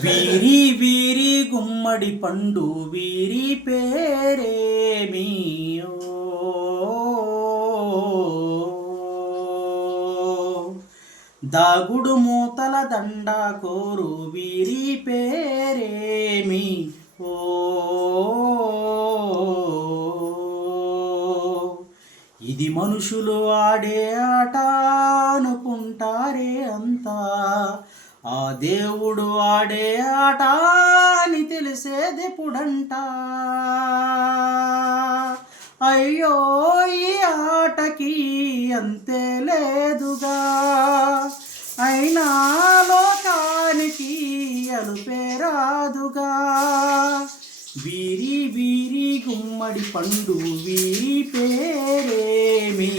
వీరి వీరి గుమ్మడి పండు వీరి పేరేమి దాగుడు మూతల దండ కోరు వీరి పేరేమి ఓ ఇది మనుషులు ఆడే ఆట అనుకుంటారే అంతా ఆ దేవుడు ఆడే ఆట అని తెలిసేదెప్పుడంట అయ్యో ఈ ఆటకి అంతే లేదుగా అయినా లోకానికి అలుపేరాదుగా వీరి వీరి గుమ్మడి పండు వీరి పేరేమి